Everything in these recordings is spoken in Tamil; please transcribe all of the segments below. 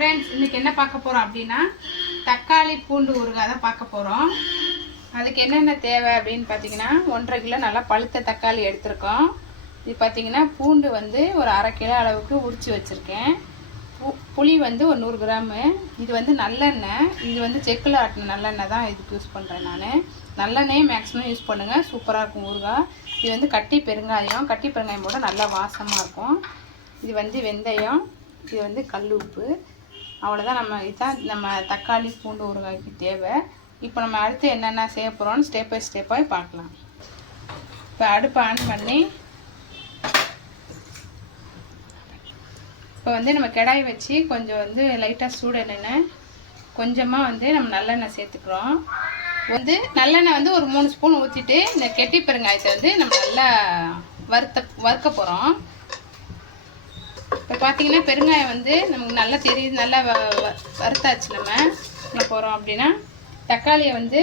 ஃப்ரெண்ட்ஸ், இன்னைக்கு என்ன பார்க்க போகிறோம் அப்படின்னா தக்காளி பூண்டு ஊறுகாய் தான் பார்க்க போகிறோம். அதுக்கு என்னென்ன தேவை அப்படின்னு பார்த்தீங்கன்னா 1.5 கிலோ நல்லா பழுத்த தக்காளி எடுத்திருக்கோம். இது பார்த்தீங்கன்னா பூண்டு வந்து ஒரு 1/2 கிலோ அளவுக்கு உரித்து வச்சுருக்கேன். புளி வந்து ஒரு 100 கிராமு. இது வந்து நல்லெண்ணெய். இது வந்து செக்கில் ஆட்டின நல்லெண்ணெய் தான் இதுக்கு யூஸ் பண்ணுறேன். நான் நல்லெண்ணெயே மேக்ஸிமம் யூஸ் பண்ணுங்கள், சூப்பராக இருக்கும் ஊறுகாய். இது வந்து கட்டி பெருங்காயம் போட நல்லா வாசமாக இருக்கும். இது வந்து வெந்தயம், இது வந்து கல் உப்பு. அவ்வளோதான். இதுதான் நம்ம தக்காளி பூண்டு ஊறுகாய்க்கு தேவை. இப்போ நம்ம அடுத்து என்னென்ன செய்ய போகிறோம்னு ஸ்டெப் பை ஸ்டெப்பாக பார்க்கலாம். இப்போ அடுப்பை ஆன் பண்ணி இப்போ வந்து நம்ம கடாய் வச்சு கொஞ்சம் வந்து லைட்டாக சூடு எண்ணெய் கொஞ்சமாக வந்து நம்ம நல்லெண்ணெய் சேர்த்துக்கிறோம். நல்லெண்ணெய் வந்து ஒரு 3 ஸ்பூன் ஊற்றிட்டு இந்த கெட்டி பெருங்காயத்தை வந்து நம்ம நல்லா வறுக்க போகிறோம். இப்போ பார்த்தீங்கன்னா பெருங்காயம் வந்து நமக்கு நல்லா தெரியுது. நல்லா வறுத்தாச்சு. நம்ம போகிறோம் அப்படின்னா தக்காளியை வந்து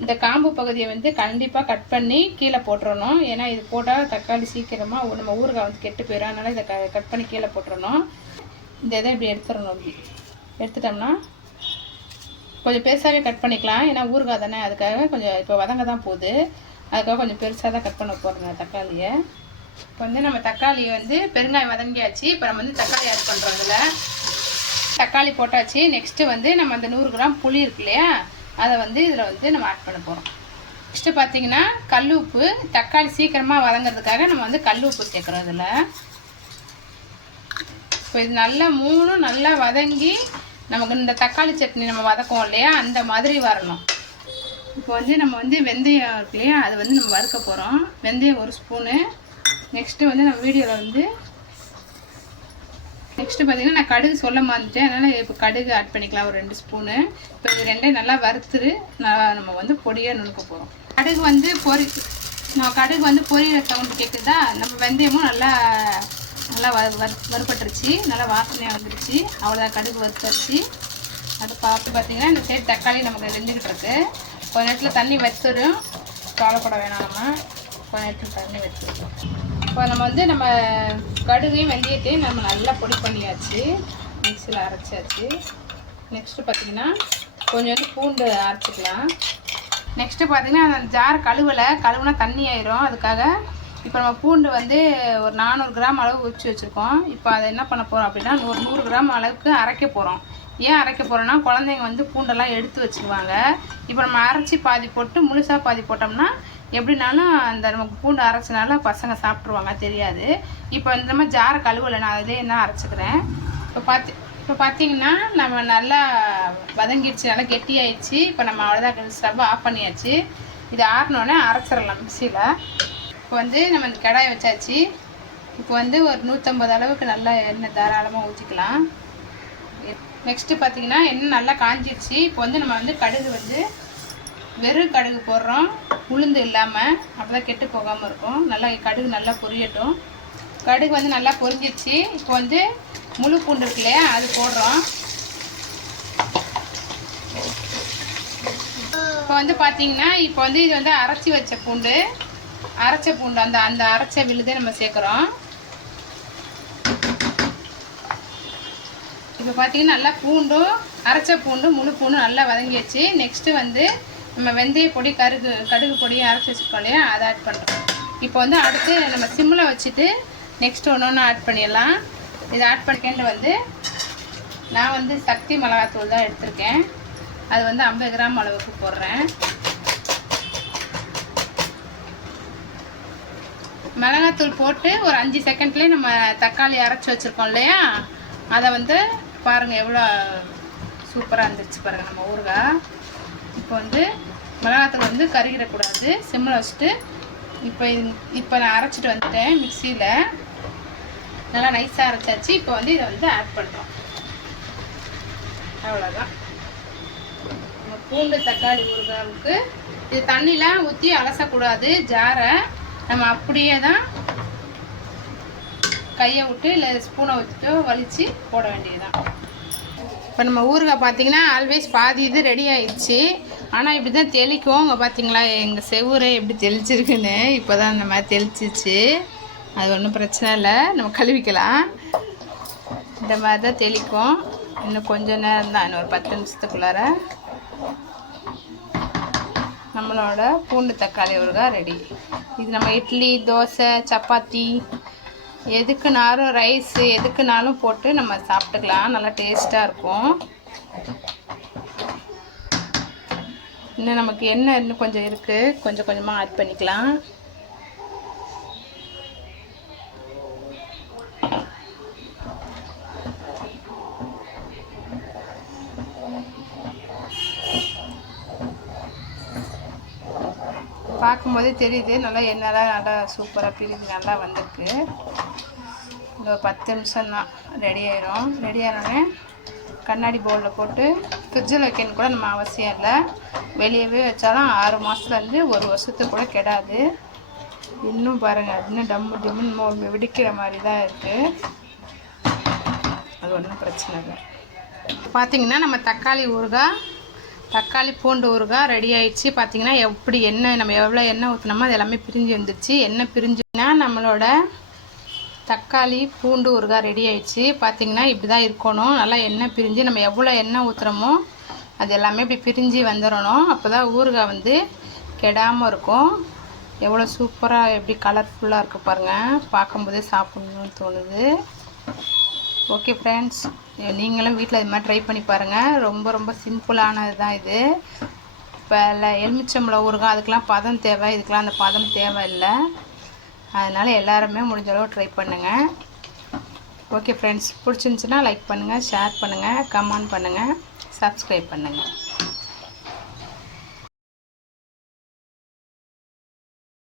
இந்த காம்பு பகுதியை வந்து கண்டிப்பாக கட் பண்ணி கீழே போட்டுறணும். ஏன்னா இது போட்டால் தக்காளி சீக்கிரமாக நம்ம ஊறுகாய் வந்து கெட்டு போயிடும். அதனால் இதை கட் பண்ணி கீழே போட்டுறணும். இந்த இதை இப்படி எடுத்துடணும். இப்படி எடுத்துட்டோம்னா கொஞ்சம் பெருசாகவே கட் பண்ணிக்கலாம். ஏன்னா ஊறுகாய் தானே, அதுக்காக கொஞ்சம் இப்போ வதங்க தான் போகுது. அதுக்காக கொஞ்சம் பெருசாக தான் கட் பண்ண போகிறோங்க தக்காளியை. இப்போ வந்து நம்ம தக்காளியை வந்து பெருங்காயம் வதங்கியாச்சு. இப்போ நம்ம வந்து தக்காளி ஆட் பண்ணுறோம். இதில் தக்காளி போட்டாச்சு. நெக்ஸ்ட்டு வந்து நம்ம அந்த 100 கிராம் புளி இருக்கு இல்லையா, அதை வந்து இதில் வந்து நம்ம ஆட் பண்ண போகிறோம். நெக்ஸ்ட்டு பார்த்தீங்கன்னா கல் உப்பு. தக்காளி சீக்கிரமாக வதங்கிறதுக்காக நம்ம வந்து கல் உப்பு சேர்க்குறோம் இதில். இப்போ இது நல்லா நல்லா வதங்கி நமக்கு இந்த தக்காளி சட்னி நம்ம வதக்குவோம் இல்லையா, அந்த மாதிரி வரணும். இப்போ வந்து நம்ம வந்து வெந்தயம் இருக்கு இல்லையா, அதை வந்து நம்ம வறுக்க போகிறோம். வெந்தயம் 1 ஸ்பூனு. நெக்ஸ்ட்டு வந்து நம்ம வீடியோவில் வந்து நெக்ஸ்ட்டு பார்த்திங்கன்னா நான் கடுகு சொல்ல மறந்துட்டேன். அதனால் இப்போ கடுகு ஆட் பண்ணிக்கலாம் ஒரு 2 ஸ்பூனு. இப்போ இது ரெண்டையும் நல்லா வறுத்துரு நம்ம வந்து பொடியாக நுணுக்க போகிறோம். கடுகு வந்து பொரியிற சவுண்டு கேட்குதா. நம்ம வெந்தயமும் நல்லா வறுபட்டுருச்சு. நல்லா வாசனையாக வந்துருச்சு. அவ்வளோதான், கடுகு வறுத்துருச்சு. அது பார்த்திங்கன்னா இந்த சைடு தக்காளி நமக்கு வெந்துக்கிட்டு இருக்கு. கொஞ்ச நேரத்தில் தண்ணி வச்சிடும், கவலைப்பட வேணாம். நம்ம கொஞ்ச நேரத்தில் தண்ணி வச்சிருக்கோம். இப்போ நம்ம கடுகையும் வெந்தயத்தையும் நம்ம நல்லா பொடி பண்ணியாச்சு, மிக்சியில் அரைச்சாச்சு. நெக்ஸ்ட்டு பார்த்திங்கன்னா கொஞ்சம் பூண்டு அரைச்சிக்கலாம். நெக்ஸ்ட்டு பார்த்திங்கன்னா அந்த ஜார் கழுவுனா தண்ணி ஆயிரும். அதுக்காக இப்போ நம்ம பூண்டு வந்து ஒரு 400 கிராம் அளவு உரிச்சு வச்சுருக்கோம். இப்போ அதை என்ன பண்ண போகிறோம் அப்படின்னா ஒரு 100 கிராம் அளவுக்கு அரைக்க போகிறோம். ஏன் அரைக்க போகிறோன்னா குழந்தைங்க வந்து பூண்டெல்லாம் எடுத்து வச்சுருவாங்க. இப்போ நம்ம அரைச்சி பாதி போட்டு முழுசாக பாதி போட்டோம்னா எப்படினாலும் அந்த நமக்கு பூண்டு அரைச்சனால பசங்க சாப்பிட்ருவாங்க, தெரியாது. இப்போ இந்த மாதிரி ஜாரை கழுவலை, நான் அதிலே என்ன அரைச்சிக்கிறேன். இப்போ பார்த்தீங்கன்னா நம்ம நல்லா வதங்கிடுச்சு, நல்லா கெட்டியாயிடுச்சு. இப்போ நம்ம அவ்வளோதான், ஸ்டவ் ஆஃப் பண்ணியாச்சு. இது ஆறினோடனே அரைச்சிடலாம் மிக்சியில். இப்போ வந்து நம்ம இந்த கடாயை வச்சாச்சு. இப்போ வந்து ஒரு 150 அளவுக்கு நல்லா எண்ணெய் தாராளமாக ஊற்றிக்கலாம். நெக்ஸ்ட்டு பார்த்தீங்கன்னா எண்ணெய் நல்லா காஞ்சிடுச்சு. இப்போ வந்து நம்ம வந்து கடுகு வந்து வெறும் கடுகு போடுறோம், உளுந்து இல்லாமல். அப்போ தான் கெட்டு போகாமல் இருக்கும். நல்லா கடுகு நல்லா பொரியட்டும். கடுகு வந்து நல்லா பொரிஞ்சிடுச்சு. இப்போ வந்து முழு பூண்டு இருக்கு இல்லையா, அது போடுறோம். இப்போ வந்து பார்த்தீங்கன்னா இப்போ வந்து இது வந்து அரைச்சி வச்ச பூண்டு, அந்த அரைச்ச விழுதை நம்ம சேர்க்குறோம். இப்போ பார்த்தீங்கன்னா நல்லா அரைச்ச பூண்டு முழு பூண்டு நல்லா வதங்கிடுச்சு. நெக்ஸ்ட்டு வந்து நம்ம வெந்தய பொடி கடுகு பொடியை அரைச்சி வச்சுருக்கோம் இல்லையா, அதை ஆட் பண்ணுறோம். இப்போ வந்து அடுத்து நம்ம சிம்மில் வச்சுட்டு நெக்ஸ்ட்டு ஒன்று ஆட் பண்ணிடலாம். இதை ஆட் பண்ணிக்கேன்னு வந்து நான் வந்து சக்தி மிளகாத்தூள் தான் எடுத்திருக்கேன். அது வந்து 50 கிராம் அளவுக்கு போடுறேன். மிளகாத்தூள் போட்டு ஒரு 5 செகண்ட்லேயே நம்ம தக்காளி அரைச்சி வச்சுருக்கோம் இல்லையா, அதை வந்து பாருங்கள் எவ்வளோ சூப்பராக இருந்துச்சு பாருங்கள் நம்ம ஊறுகாய். இப்போ வந்து மிளகாத்தூள் வந்து கருகிடக்கூடாது, சிம்மில் வச்சுட்டு இப்போ நான் அரைச்சிட்டு வந்துட்டேன் மிக்சியில். நல்லா நைஸாக அரைச்சாச்சு. இப்போ வந்து இதை வந்து ஆட் பண்ணுறோம். அவ்வளோதான் நம்ம பூண்டு தக்காளி ஊறுகாவுக்கு. இது தண்ணிலாம் ஊற்றி அலசக்கூடாது. ஜாரை நம்ம அப்படியே தான் கையை விட்டு இல்லை ஸ்பூனை ஊற்றிட்டு வலித்து போட வேண்டியதுதான். இப்போ நம்ம ஊறுகாய் பார்த்திங்கன்னா ஆல்வேஸ் பாதி இது ரெடி ஆயிடுச்சு. ஆனால் இப்படி தான் தெளிக்கும். இங்கே பார்த்தீங்களா எங்கள் செவ்வூரை எப்படி தெளிச்சிருக்குன்னு. இப்போ தான் இந்த மாதிரி தெளிச்சிச்சு. அது ஒன்றும் பிரச்சனை இல்லை, நம்ம கழுவிக்கலாம். இந்த மாதிரி தான் தெளிக்கும். இன்னும் கொஞ்சம் நேரம் தான், இன்னும் ஒரு 10 நிமிஷத்துக்குள்ளார நம்மளோட பூண்டு தக்காளி ஊறுகாய் ரெடி. இது நம்ம இட்லி, தோசை, சப்பாத்தி எதுக்குனாலும், ரைஸு எதுக்குனாலும் போட்டு நம்ம சாப்பிட்டுக்கலாம். நல்லா டேஸ்ட்டாக இருக்கும். இன்னும் நமக்கு எண்ணெய் இன்னும் கொஞ்சம் இருக்குது, கொஞ்சம் கொஞ்சமாக ஆட் பண்ணிக்கலாம். பார்க்கும்போதே தெரியுது நல்லா எண்ணெய்லாம் நல்லா சூப்பராக பிரிஞ்சு நல்லா வந்திருக்கு. இந்த ஒரு 10 நிமிஷம் தான் ரெடி ஆயிரும். ரெடி ஆனோடனே கண்ணாடி பவுலில் போட்டு ஃப்ரிட்ஜில் வைக்கணும் கூட நம்ம அவசியம் இல்லை. வெளியவே வச்சாலும் 6 மாதத்துலேருந்து 1 வருஷத்துக்கு கூட கெடாது. இன்னும் பாருங்கள், இன்னும் டம்மு டிம்முன்னு வெடிக்கிற மாதிரி தான் இருக்குது. அது ஒன்றும் பிரச்சனை இல்லை. பார்த்திங்கன்னா நம்ம தக்காளி பூண்டு ஊறுகாய் ரெடி ஆயிடுச்சு. பார்த்திங்கன்னா எப்படி எண்ணெய் நம்ம எவ்வளோ எண்ணெய் ஊற்றினோமோ அது எல்லாமே பிரிஞ்சு வந்துடுச்சு. எண்ணெய் பிரிஞ்சுன்னா நம்மளோட தக்காளி பூண்டு ஊறுகாய் ரெடி ஆயிடுச்சு. பார்த்திங்கன்னா இப்படி தான் இருக்கணும். நல்லா எண்ணெய் பிரிஞ்சு நம்ம எவ்வளோ எண்ணெய் ஊற்றுறோமோ அது எல்லாமே இப்படி பிரிஞ்சு வந்துடணும். அப்போ தான் ஊறுகாய் வந்து கெடாமல் இருக்கும். எவ்வளோ சூப்பராக எப்படி கலர்ஃபுல்லாக இருக்குது பாருங்கள். பார்க்கும்போதே சாப்பிட்ணுன்னு தோணுது. ஓகே ஃப்ரெண்ட்ஸ், நீங்களும் வீட்டில் இது மாதிரி ட்ரை பண்ணி பாருங்கள். ரொம்ப ரொம்ப சிம்பிளானது தான் இது. இப்போ எலுமிச்சம்பழம் ஊறுகாய் அதுக்கெலாம் பதம் தேவை, இதுக்கெலாம் அந்த பதம் தேவை இல்லை. அதனால் எல்லாருமே முடிஞ்ச அளவு ட்ரை பண்ணுங்கள். ஓகே ஃப்ரெண்ட்ஸ், பிடிச்சிருந்துச்சின்னா லைக் பண்ணுங்கள், ஷேர் பண்ணுங்கள், கமெண்ட் பண்ணுங்கள், சப்ஸ்கிரைப் பண்ணுங்கள்.